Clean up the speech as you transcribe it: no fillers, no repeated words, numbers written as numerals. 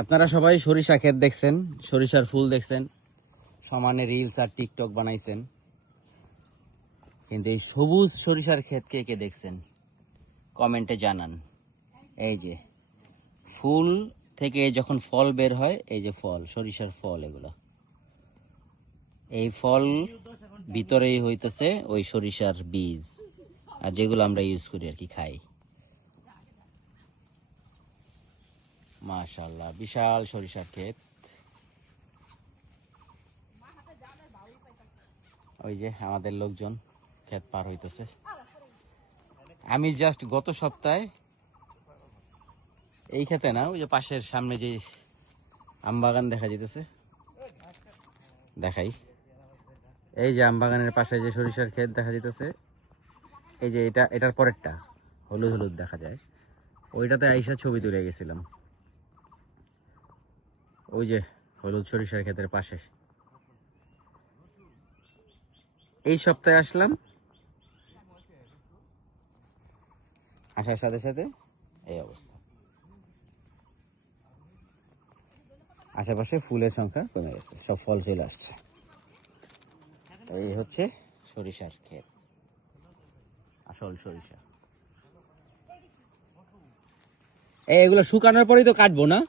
আপনারা সবাই সরিষা ক্ষেত দেখছেন, সরিষার ফুল দেখছেন, সমানে রিলস আর টিকটক বানাইছেন, কিন্তু এই সবুজ সরিষার ক্ষেত কে কে দেখছেন কমেন্টে জানান। এই যে ফুল থেকে যখন ফল বের হয়, এই যে ফল, সরিষার ফল, এগুলা এই ফল ভিতরেই হইতেছে ওই সরিষার বীজ, আর যেগুলো আমরা ইউজ করি আর কি, খাই। মাশাআল্লাহ, বিশাল সরিষার ক্ষেত। ওই যে আমাদের লোকজন ক্ষেত পার হইতেছে। আমি জাস্ট গত সপ্তাহে এই ক্ষেতে না, ওই যে পাশের সামনে যে আমবাগান দেখা যেতেছে, দেখাই। এই যে আমবাগানের পাশে যে সরিষার ক্ষেত দেখা যেতেছে, এই যে এটার পরেরটা হলুদ হলুদ দেখা যায়, ওইটাতে আইসা ছবি তুলে গেছিলাম। ওই যে হলুদ সরিষার ক্ষেতের পাশে এই সপ্তাহে আসলাম, আসার সাথে সাথে এই অবস্থা। আশেপাশে ফুলের সংখ্যা কমে গেছে, সব ফল চলে আসছে। এই হচ্ছে সরিষার ক্ষেত, আসল সরিষা। এগুলো শুকানোর পরেই তো কাটবো না?